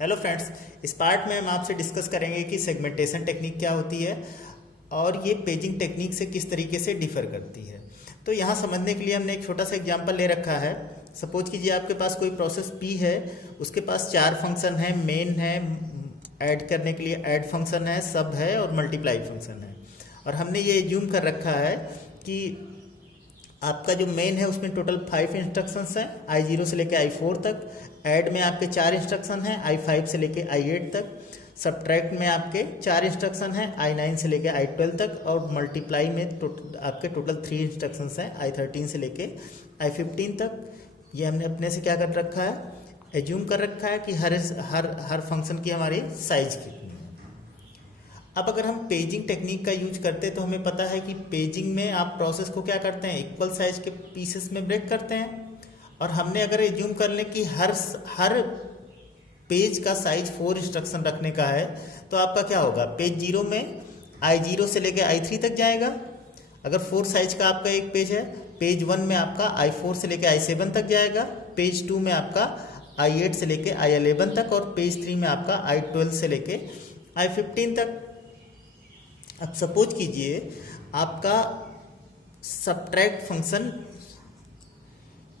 Hello friends, इस part में हम आपसे डिस्कस करेंगे कि सेगमेंटेशन टेक्निक क्या होती है और ये पेजिंग टेक्निक से किस तरीके से डिफर करती है। तो यहाँ समझने के लिए हमने एक छोटा सा एग्जांपल ले रखा है। सपोज कीजिए आपके पास कोई प्रोसेस पी है, उसके पास 4 फंक्शन है, मेन है, ऐड करने के लिए ऐड फंक्शन है, सब है और मल्टीप्लाई फंक्शन है। और हमने ये एज्यूम कर रखा है कि आपका जो मेन है उसमें टोटल 5 इंस्ट्रक्शंस हैं, I0 से लेके I4 तक। ऐड में आपके 4 इंस्ट्रक्शन हैं, I5 से लेके I8 तक। सब्ट्रैक्ट में आपके 4 इंस्ट्रक्शन हैं, I9 से लेके I12 तक। और मल्टीप्लाई में आपके टोटल 3 इंस्ट्रक्शंस हैं, I13 से लेके I15 तक। ये हमने अपने से क्या कर रखा है, एज्यूम कर रखा है कि हर फंक्शन की हमारी साइज कितनी है। अब अगर हम पेजिंग टेक्निक का यूज करते हैं तो हमें पता है कि पेजिंग में आप प्रोसेस को क्या करते हैं, इक्वल साइज के पीसेस में ब्रेक करते हैं। और हमने अगर एज्यूम कर लें कि हर पेज का साइज 4 इंस्ट्रक्शन रखने का है, तो आपका क्या होगा, पेज 0 में I0 से लेके I3 तक जाएगा। अगर 4 साइज का आपका एक पेज है, पेज 1 में आपका I4 से लेके I7 तक जाएगा, पेज 2 में आपका I8 से लेके I11 तक, और पेज 3 में आपका I12 से लेके I15 तक। अब सपोज कीजिए आपका सब्ट्रैक्ट फंक्शन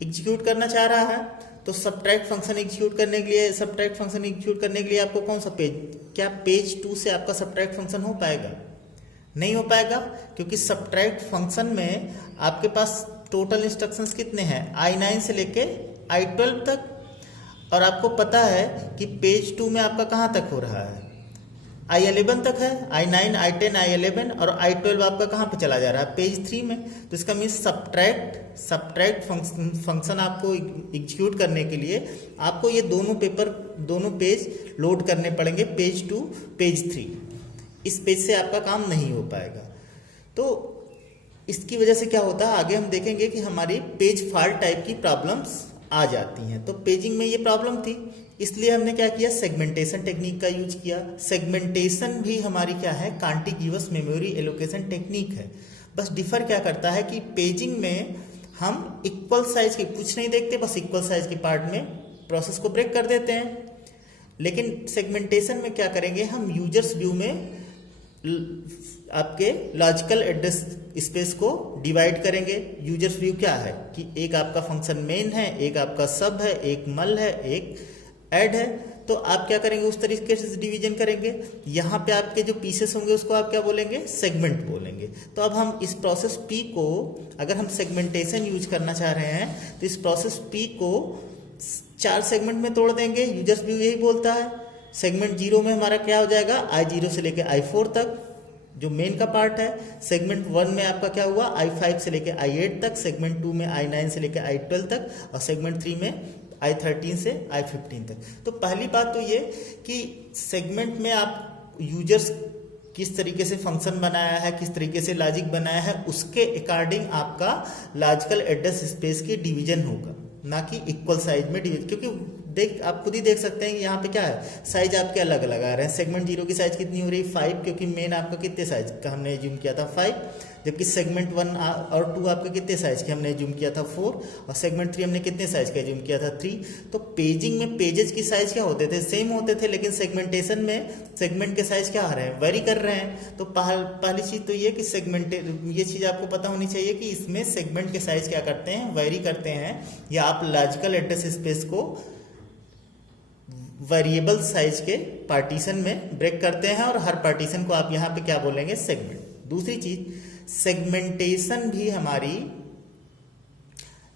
एग्जीक्यूट करना चाह रहा है, तो सब्ट्रैक्ट फंक्शन एग्जीक्यूट करने के लिए आपको कौन सा पेज, क्या पेज 2 से आपका सब्ट्रैक्ट फंक्शन हो पाएगा? नहीं हो पाएगा, क्योंकि सब्ट्रैक्ट फंक्शन में आपके पास टोटल इंस्ट्रक्शंस कितने हैं, I9 से लेके I12 तक। और आपको पता है कि पेज 2 में आपका कहाँ तक हो रहा है, I11 तक है। I9, I10, I11 और I12 आपका कहाँ पे चला जा रहा है, पेज 3 में। तो इसका मीन्स सब्ट्रैक्ट फंक्शन आपको एग्जीक्यूट करने के लिए आपको ये दोनों पेज लोड करने पड़ेंगे, पेज 2, पेज 3। इस पेज से आपका काम नहीं हो पाएगा। तो इसकी वजह से क्या होता है, आगे हम देखेंगे कि हमारी पेज फॉल्ट टाइप की प्रॉब्लम्स आ जाती हैं। तो पेजिंग में ये प्रॉब्लम थी, इसलिए हमने क्या किया, सेगमेंटेशन टेक्निक का यूज किया। सेगमेंटेशन भी हमारी क्या है, कॉन्टिग्यूअस मेमोरी एलोकेशन टेक्निक है। बस डिफर क्या करता है कि पेजिंग में हम इक्वल साइज के कुछ नहीं देखते, बस इक्वल साइज के पार्ट में प्रोसेस को ब्रेक कर देते हैं। लेकिन सेगमेंटेशन में क्या करेंगे, हम यूजर्स व्यू में आपके लॉजिकल एड्रेस स्पेस को डिवाइड करेंगे। यूजर्स व्यू क्या है कि एक आपका फंक्शन मेन है, एक आपका सब है, एक मल है, एक ऐड है। तो आप क्या करेंगे, उस तरीके से डिवीजन करेंगे। यहाँ पे आपके जो पीसेस होंगे उसको आप क्या बोलेंगे, सेगमेंट बोलेंगे। तो अब हम इस प्रोसेस पी को, अगर हम सेगमेंटेशन यूज करना चाह रहे हैं तो इस प्रोसेस पी को 4 सेगमेंट में तोड़ देंगे। यूजर्स व्यू यही बोलता है। सेगमेंट 0 में हमारा क्या हो जाएगा, I0 से लेके I4 तक जो मेन का पार्ट है। सेगमेंट 1 में आपका क्या हुआ, I5 से लेके I8 तक। सेगमेंट 2 में I9 से लेके I12 तक। और सेगमेंट 3 में I13 से I15 तक। तो पहली बात तो ये कि सेगमेंट में आप यूजर्स किस तरीके से फंक्शन बनाया है, किस तरीके से लॉजिक बनाया है, उसके अकॉर्डिंग आपका लॉजिकल एड्रेस स्पेस की डिवीजन होगा, ना कि इक्वल साइज में डिवीजन। क्योंकि आप खुद ही देख सकते हैं कि यहाँ पे क्या है, साइज आपके अलग अलग आ रहे हैं। सेगमेंट 0 की साइज कितनी हो रही है, 5, क्योंकि मेन आपका कितने साइज का हमने एज्यूम किया था, 5। जबकि सेगमेंट 1 और 2 आपके कितने साइज के हमने एज्यूम किया था, 4। और सेगमेंट 3 हमने कितने साइज का एज्यूम किया था, 3। तो पेजिंग में पेजेस की साइज क्या होते थे, सेम होते थे। लेकिन सेगमेंटेशन में सेगमेंट के साइज क्या आ रहे हैं, वेरी कर रहे हैं। तो पहली चीज तो ये कि ये चीज आपको पता होनी चाहिए कि इसमें सेगमेंट के साइज क्या करते हैं, वेरी करते हैं। या आप लॉजिकल एड्रेस स्पेस को वेरिएबल साइज के पार्टीशन में ब्रेक करते हैं, और हर पार्टीशन को आप यहाँ पे क्या बोलेंगे, सेगमेंट। दूसरी चीज, सेगमेंटेशन भी हमारी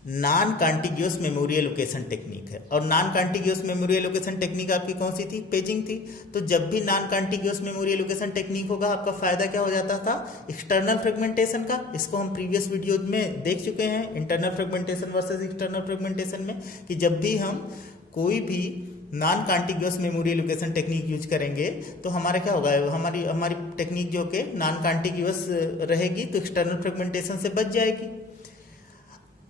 non contiguous memory allocation technique है। और non contiguous memory allocation technique आपकी कौन सी थी, पेजिंग थी। तो जब भी non contiguous memory allocation technique होगा, आपका फायदा क्या हो जाता था, एक्सटर्नल फ्रेगमेंटेशन का। इसको हम प्रीवियस वीडियो में देख चुके हैं, internal fragmentation versus external fragmentation में, कि जब भी हम कोई भी non contiguous memory allocation technique use करेंगे तो हमारा क्या होगा, हमारी टेक्निक जो कि नॉन कॉन्टिग्यूअस रहेगी तो एक्सटर्नल फ्रेगमेंटेशन से बच जाएगी।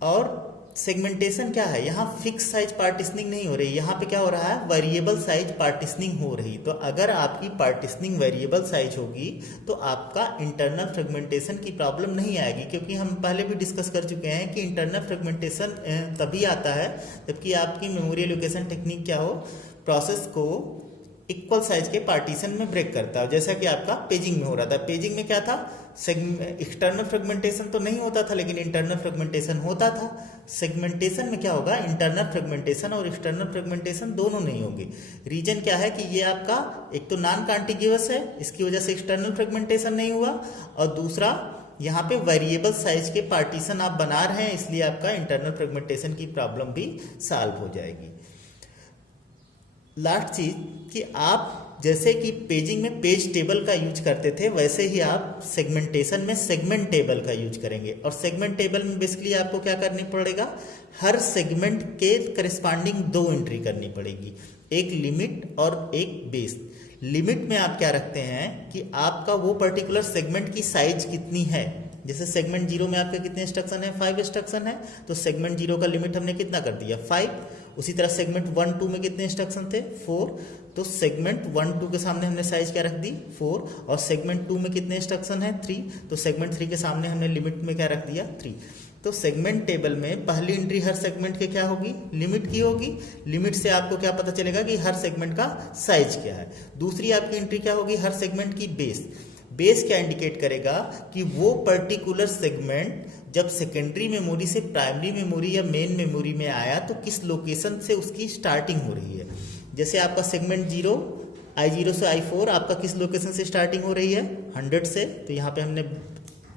और सेगमेंटेशन क्या है, यहाँ फिक्स साइज पार्टिशनिंग नहीं हो रही, यहाँ पे क्या हो रहा है, वेरिएबल साइज पार्टिशनिंग हो रही। तो अगर आपकी पार्टिशनिंग वेरिएबल साइज होगी तो आपका इंटरनल फ्रेगमेंटेशन की प्रॉब्लम नहीं आएगी, क्योंकि हम पहले भी डिस्कस कर चुके हैं कि इंटरनल फ्रेगमेंटेशन तभी आता है जबकि आपकी मेमोरी एलोकेशन टेक्निक क्या हो, प्रोसेस को इक्वल साइज के पार्टीशन में ब्रेक करता है, जैसा कि आपका पेजिंग में हो रहा था। पेजिंग में क्या था, एक्सटर्नल फ्रेगमेंटेशन तो नहीं होता था लेकिन इंटरनल फ्रेगमेंटेशन होता था। सेगमेंटेशन में क्या होगा, इंटरनल फ्रेगमेंटेशन और एक्सटर्नल फ्रेगमेंटेशन दोनों नहीं होगी। रीजन क्या है कि ये आपका एक तो नॉन कॉन्टिग्यूअस है, इसकी वजह से एक्सटर्नल फ्रेगमेंटेशन नहीं हुआ, और दूसरा यहाँ पे वेरिएबल साइज के पार्टीशन आप बना रहे हैं, इसलिए आपका इंटरनल फ्रेगमेंटेशन की प्रॉब्लम भी सॉल्व हो जाएगी। लास्ट चीज कि आप जैसे कि पेजिंग में पेज टेबल का यूज करते थे, वैसे ही आप सेगमेंटेशन में सेगमेंट टेबल का यूज करेंगे। और सेगमेंट टेबल में बेसिकली आपको क्या करनी पड़ेगा, हर सेगमेंट के करिस्पॉन्डिंग 2 एंट्री करनी पड़ेगी, एक लिमिट और एक बेस। लिमिट में आप क्या रखते हैं कि आपका वो पर्टिकुलर सेगमेंट की साइज कितनी है। जैसे सेगमेंट 0 में आपके कितने इंस्ट्रक्शन है, 5 इंस्ट्रक्शन है, तो सेगमेंट 0 का लिमिट हमने कितना कर दिया, 5। उसी तरह सेगमेंट 1, 2 में कितने इंस्ट्रक्शन थे, 4, तो सेगमेंट 1, 2 के सामने हमने साइज क्या रख दी, 4। और सेगमेंट 2 में कितने इंस्ट्रक्शन है, 3, तो सेगमेंट 3 के सामने हमने लिमिट में क्या रख दिया, 3। तो सेगमेंट टेबल में पहली एंट्री हर सेगमेंट के क्या होगी, लिमिट की होगी। लिमिट से आपको क्या पता चलेगा कि हर सेगमेंट का साइज क्या है। दूसरी आपकी एंट्री क्या होगी, हर सेगमेंट की बेस। बेस क्या इंडिकेट करेगा कि वो पर्टिकुलर सेगमेंट जब सेकेंडरी मेमोरी से प्राइमरी मेमोरी या मेन मेमोरी में आया तो किस लोकेशन से उसकी स्टार्टिंग हो रही है। जैसे आपका सेगमेंट 0 I0 से I4 आपका किस लोकेशन से स्टार्टिंग हो रही है, 100 से, तो यहाँ पे हमने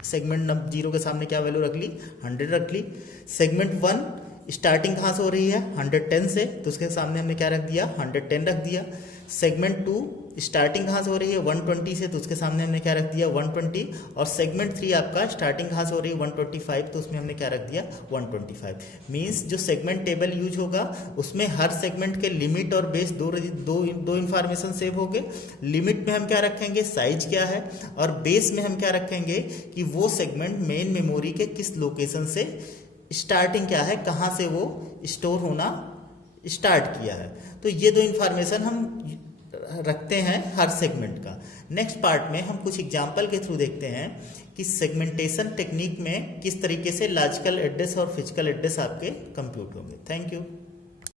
सेगमेंट 0 के सामने क्या वैल्यू रख ली, 100 रख ली। सेगमेंट 1 स्टार्टिंग कहाँ से हो रही है, 110 से, तो उसके सामने हमने क्या रख दिया, 110 रख दिया। सेगमेंट 2 स्टार्टिंग कहाँ से हो रही है, 120 से, तो उसके सामने हमने क्या रख दिया, 120। और सेगमेंट 3 आपका स्टार्टिंग कहाँ से हो रही है, 125, तो उसमें हमने क्या रख दिया, 125। मीन्स जो सेगमेंट टेबल यूज होगा उसमें हर सेगमेंट के लिमिट और बेस दो इंफॉर्मेशन सेव हो गए। लिमिट में हम क्या रखेंगे, साइज क्या है, और बेस में हम क्या रखेंगे कि वो सेगमेंट मेन मेमोरी के किस लोकेशन से स्टार्टिंग क्या है, कहाँ से वो स्टोर होना स्टार्ट किया है। तो ये 2 इंफॉर्मेशन हम रखते हैं हर सेगमेंट का। नेक्स्ट पार्ट में हम कुछ एग्जांपल के थ्रू देखते हैं कि सेगमेंटेशन टेक्निक में किस तरीके से लॉजिकल एड्रेस और फिजिकल एड्रेस आपके कंप्यूट होंगे। Thank you.